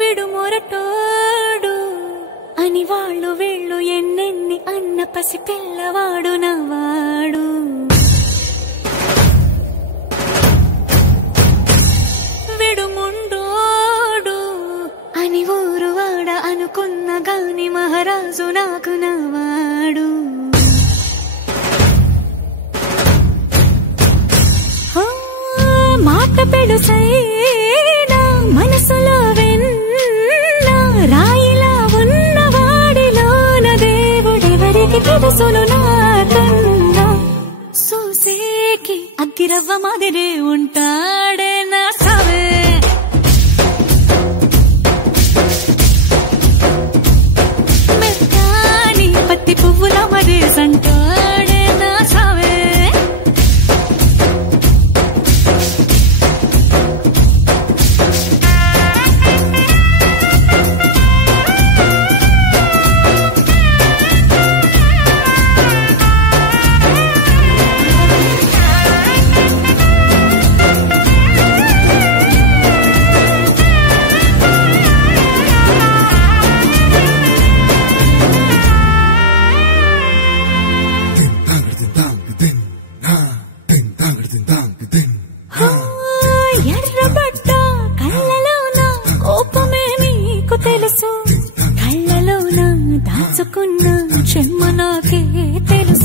విడు మొరటోడు అని వాళ్ళు వీళ్ళు ఎన్నెన్ని అన్న పసి పిల్లవాడు నవ్వాడు. విడు ముండోడు అని ఊరు వాడ అనుకున్న గాని మహారాజు నాకు నవ్వాడు. మాట పెడుసైనా మనసులో వెన్న రాయిలా ఉన్నవాడిలోన దేవుడెవరికి తెలుసును నాకన్నా. సూసేకి అగ్గిరవ్వ మాదిరే ఉంటాడే నా సావే. మెత్తాని పత్తి పువ్వుల మరే సంటాడే నా సావే. ఎర్రబడ్డ కళ్ళలోన కోపమే నీకు తెలుసు, కళ్ళలోన దాచుకున్న చెమ్మ నాకే తెలుసు.